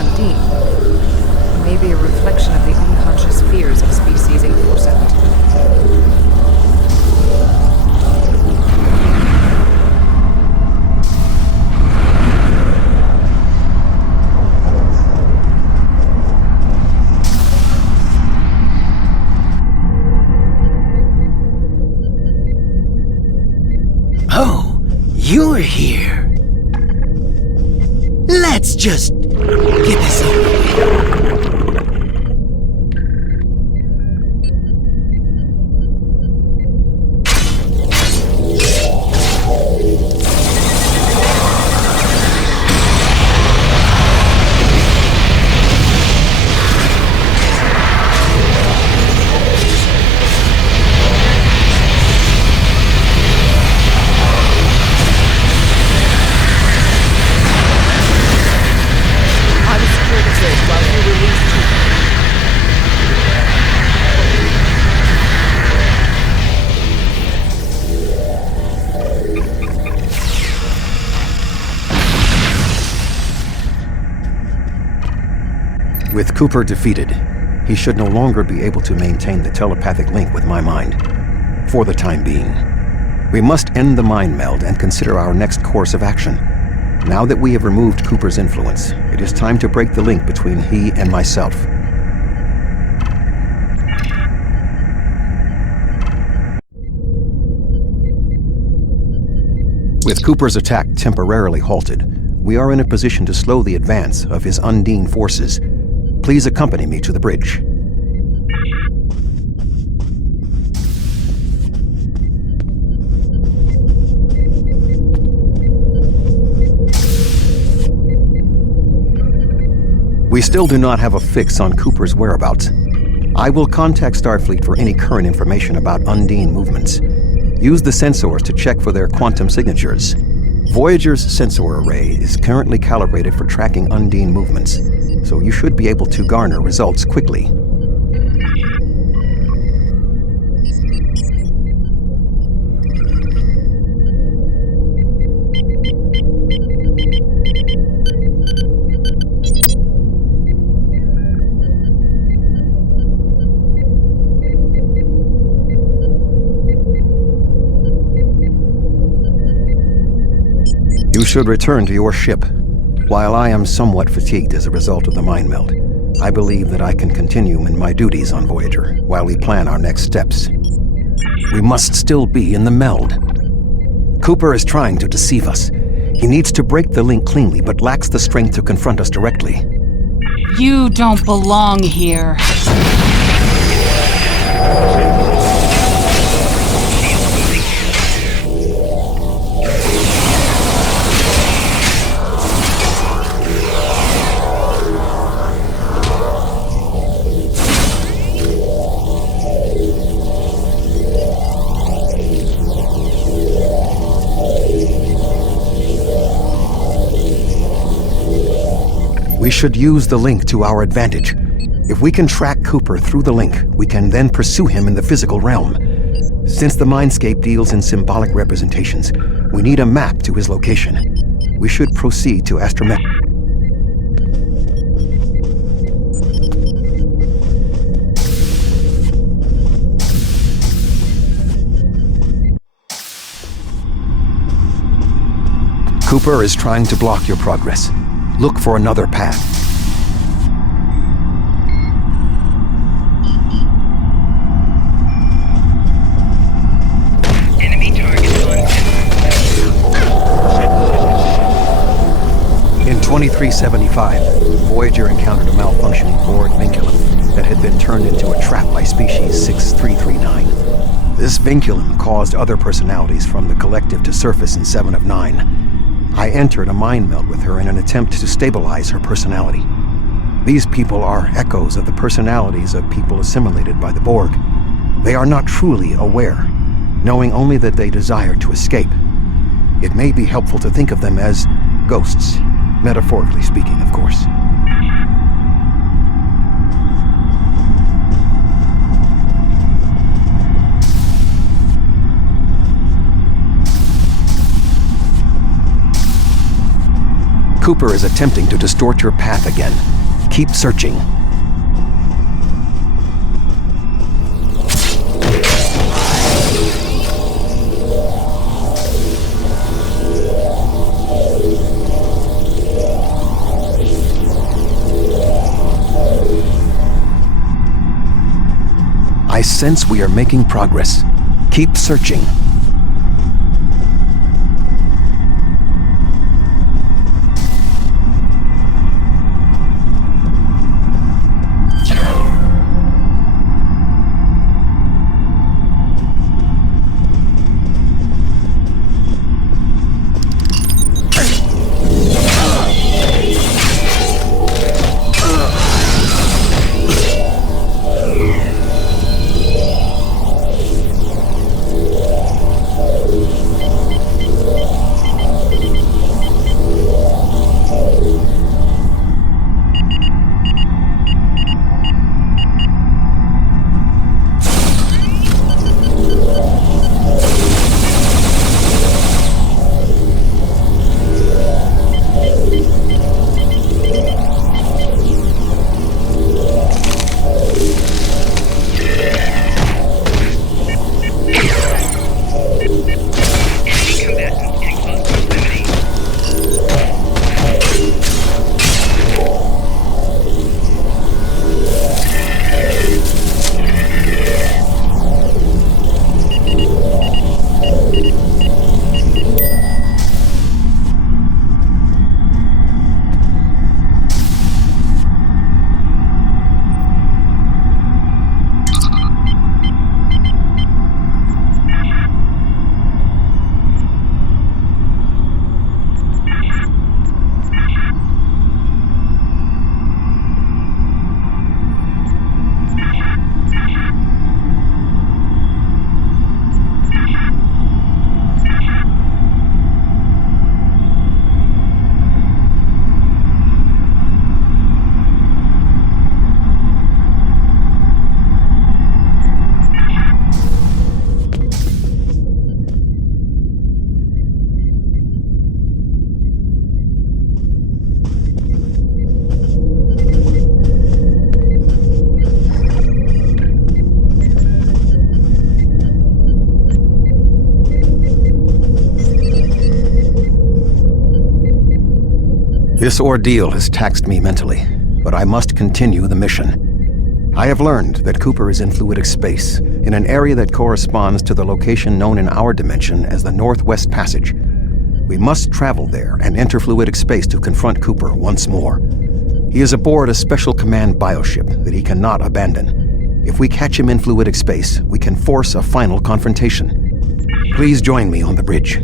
Undine. Maybe a reflection of the unconscious fears of species 847. Oh, you're here. Let's just get this over with. With Cooper defeated, he should no longer be able to maintain the telepathic link with my mind, for the time being. We must end the mind meld and consider our next course of action. Now that we have removed Cooper's influence, it is time to break the link between he and myself. With Cooper's attack temporarily halted, we are in a position to slow the advance of his Undine forces. Please accompany me to the bridge. We still do not have a fix on Cooper's whereabouts. I will contact Starfleet for any current information about Undine movements. Use the sensors to check for their quantum signatures. Voyager's sensor array is currently calibrated for tracking Undine movements, so you should be able to garner results quickly. You should return to your ship. While I am somewhat fatigued as a result of the mind meld, I believe that I can continue in my duties on Voyager while we plan our next steps. We must still be in the meld. Cooper is trying to deceive us. He needs to break the link cleanly, but lacks the strength to confront us directly. You don't belong here. We should use the link to our advantage. If we can track Cooper through the link, we can then pursue him in the physical realm. Since the mindscape deals in symbolic representations, we need a map to his location. We should proceed to Astromet. Cooper is trying to block your progress. Look for another path. Enemy target In 2375, Voyager encountered a malfunctioning board vinculum that had been turned into a trap by species 6339. This vinculum caused other personalities from the collective to surface in 7 of 9. I entered a mind meld with her in an attempt to stabilize her personality. These people are echoes of the personalities of people assimilated by the Borg. They are not truly aware, knowing only that they desire to escape. It may be helpful to think of them as ghosts, metaphorically speaking, of course. Cooper is attempting to distort your path again. Keep searching. I sense we are making progress. Keep searching. This ordeal has taxed me mentally, but I must continue the mission. I have learned that Cooper is in fluidic space, in an area that corresponds to the location known in our dimension as the Northwest Passage. We must travel there and enter fluidic space to confront Cooper once more. He is aboard a special command bioship that he cannot abandon. If we catch him in fluidic space, we can force a final confrontation. Please join me on the bridge.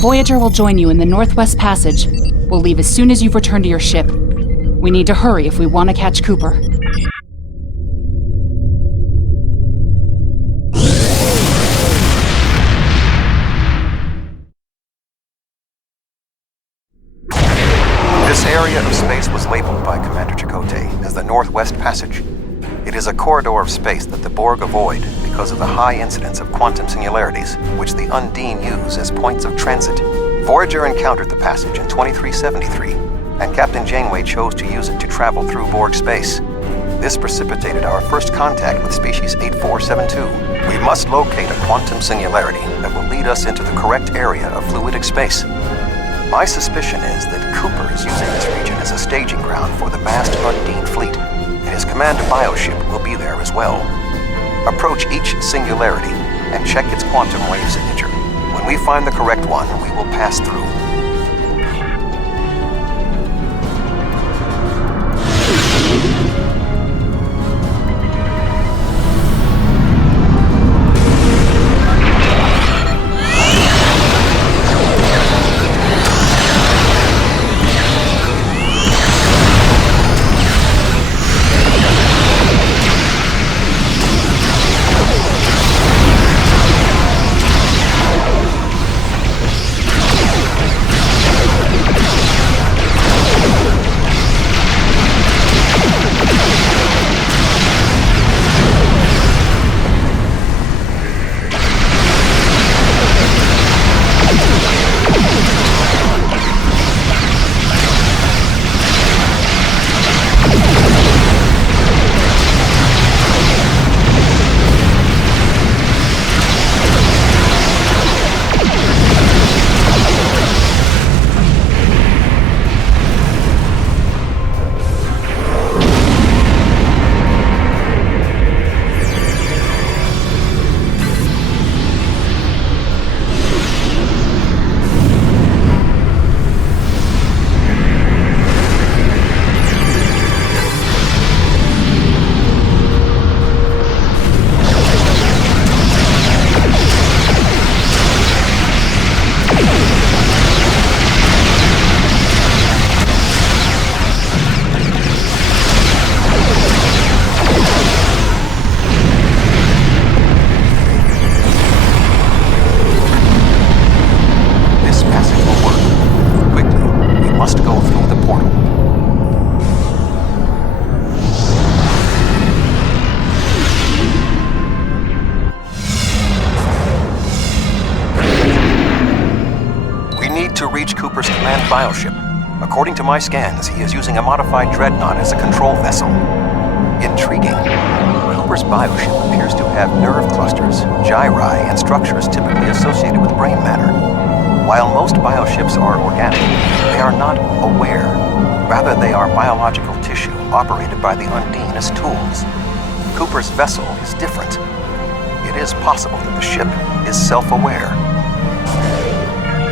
Voyager will join you in the Northwest Passage. We'll leave as soon as you've returned to your ship. We need to hurry if we want to catch Cooper. This area of space was labeled by Commander Chakotay as the Northwest Passage. It is a corridor of space that the Borg avoid because of the high incidence of quantum singularities, which the Undine use as points of transit. Voyager encountered the passage in 2373, and Captain Janeway chose to use it to travel through Borg space. This precipitated our first contact with species 8472. We must locate a quantum singularity that will lead us into the correct area of fluidic space. My suspicion is that Cooper is using this region as a staging ground for the vast Undine fleet, and his command bioship will be there as well. Approach each singularity and check its quantum wave signature. When we find the correct one, we will pass through. bioship. According to my scans, he is using a modified dreadnought as a control vessel. Intriguing. Cooper's bioship appears to have nerve clusters, gyri, and structures typically associated with brain matter. While most bioships are organic, they are not aware. Rather, they are biological tissue operated by the Undine as tools. Cooper's vessel is different. It is possible that the ship is self-aware.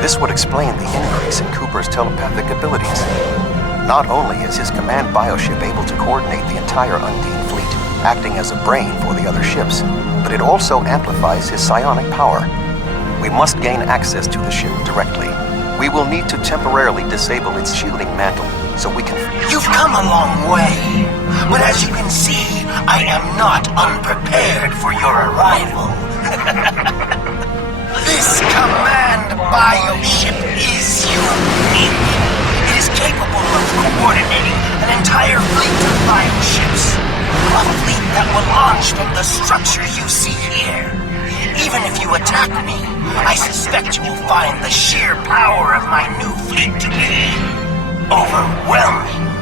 This would explain the increase in Cooper's telepathic abilities. Not only is his command bioship able to coordinate the entire Undine fleet, acting as a brain for the other ships, but it also amplifies his psionic power. We must gain access to the ship directly. We will need to temporarily disable its shielding mantle so we can... You've come a long way, but as you can see, I am not unprepared for your arrival. This command bioship is unique. It is capable of coordinating an entire fleet of bioships. A fleet that will launch from the structure you see here. Even if you attack me, I suspect you will find the sheer power of my new fleet to be overwhelming.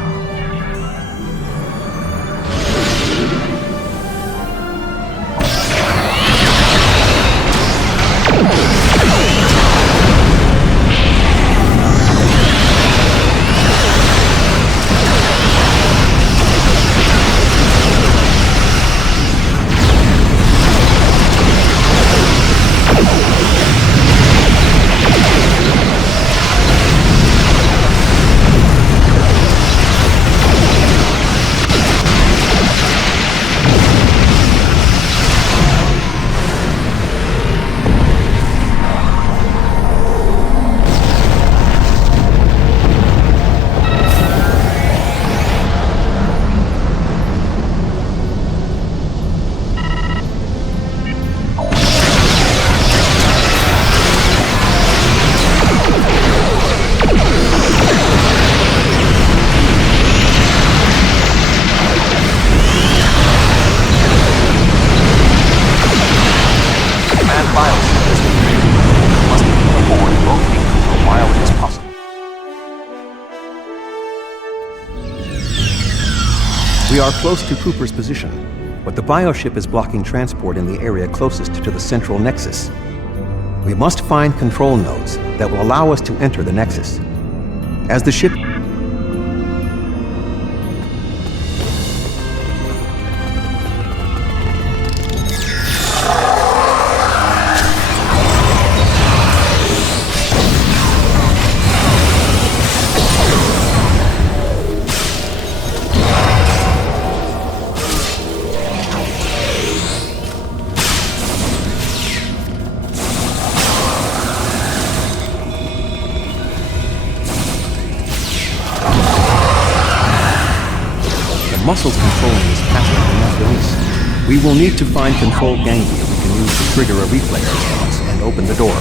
We are close to Cooper's position, but the bioship is blocking transport in the area closest to the central nexus. We must find control nodes that will allow us to enter the nexus. As the ship... Muscles controlling this passage will not release. We will need to find control ganglia we can use to trigger a reflex response and open the door.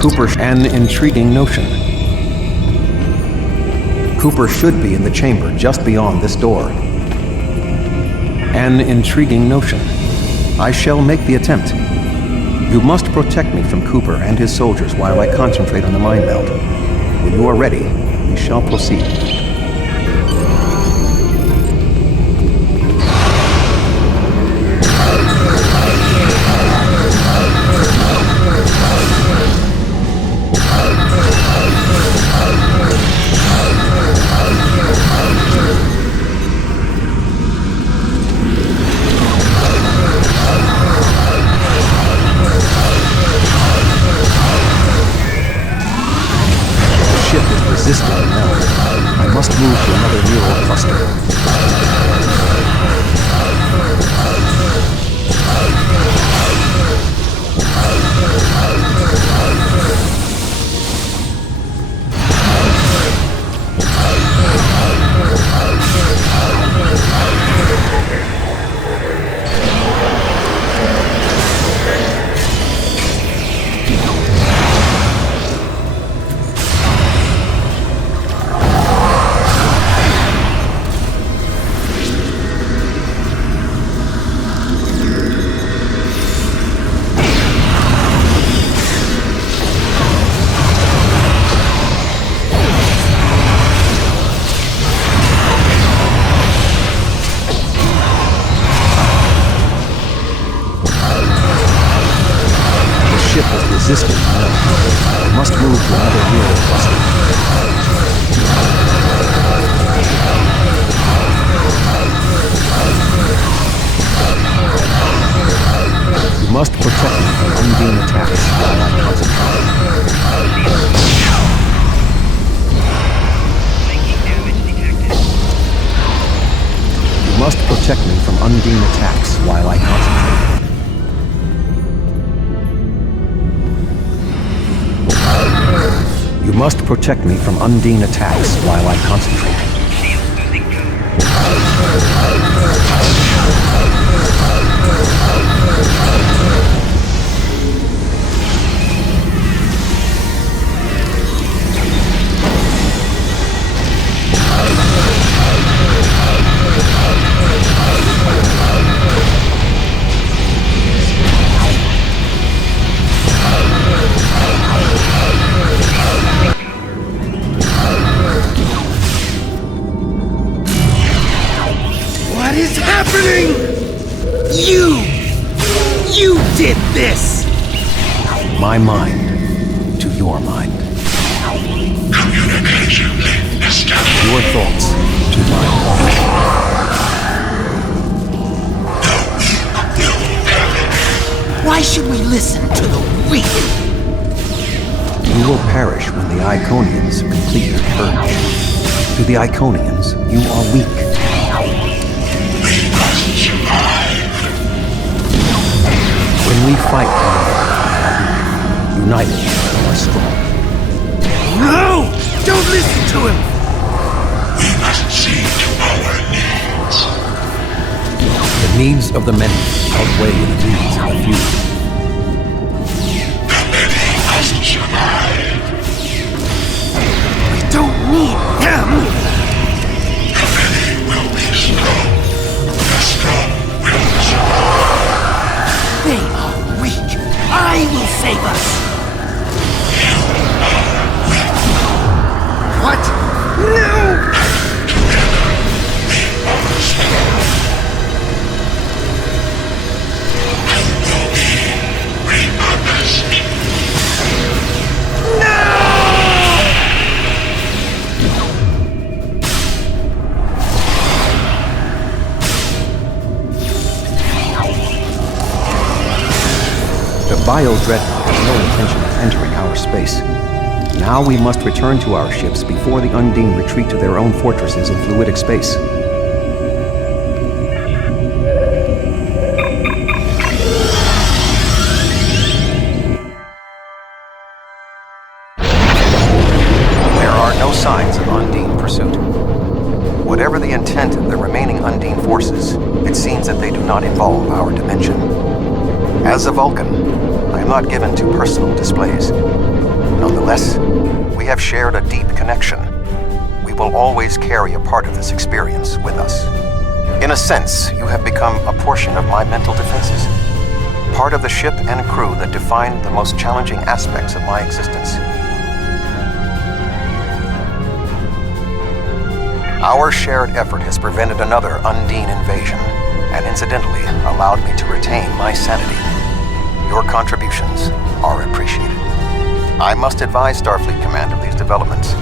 Cooper, an intriguing notion. Cooper should be in the chamber just beyond this door. An intriguing notion. I shall make the attempt. You must protect me from Cooper and his soldiers while I concentrate on the mind meld. When you are ready, we shall proceed. move to another neural cluster. Resisting now. It must move to another neural cluster. You must protect me from undine attacks while I concentrate. You must protect me from undine attacks while I concentrate. You must protect me from undine attacks while I concentrate. What is happening? You did this! My mind to your mind. Communication established. Your thoughts to my thoughts. Why should we listen to the weak? You will perish when the Iconians complete their purge. To the Iconians, you are weak. We must survive. When we fight, united, we are strong. No! Don't listen to him! We must see to our needs. The needs of the many outweigh the needs of the few. The many must survive. We don't need them! The many will be strong. The strong will survive. They are weak. I will save us! What? No! The Bio-Dreadnought has no intention of entering our space. Now we must return to our ships before the Undine retreat to their own fortresses in fluidic space. There are no signs of Undine pursuit. Whatever the intent of the remaining Undine forces, it seems that they do not involve our dimension. As a Vulcan, I am not given to personal displays. Nonetheless, we have shared a deep connection. We will always carry a part of this experience with us. In a sense, you have become a portion of my mental defenses. Part of the ship and crew that define the most challenging aspects of my existence. Our shared effort has prevented another Undine invasion, and incidentally allowed me to retain my sanity. Your contributions are appreciated. I must advise Starfleet Command of these developments.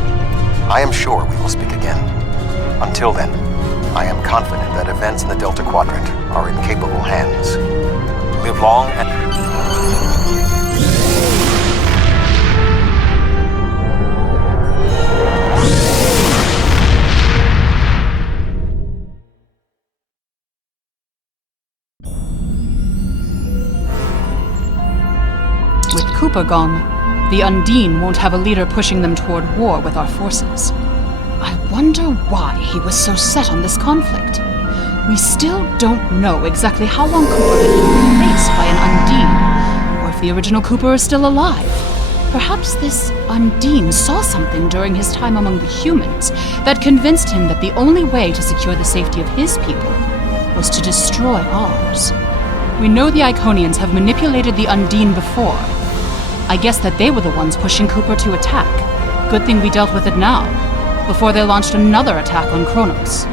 I am sure we will speak again. Until then, I am confident that events in the Delta Quadrant are in capable hands. Live long and... Cooper gone, the Undine won't have a leader pushing them toward war with our forces. I wonder why he was so set on this conflict. We still don't know exactly how long Cooper had been replaced by an Undine, or if the original Cooper is still alive. Perhaps this Undine saw something during his time among the humans that convinced him that the only way to secure the safety of his people was to destroy ours. We know the Iconians have manipulated the Undine before. I guess that they were the ones pushing Cooper to attack. Good thing we dealt with it now, before they launched another attack on Kronos.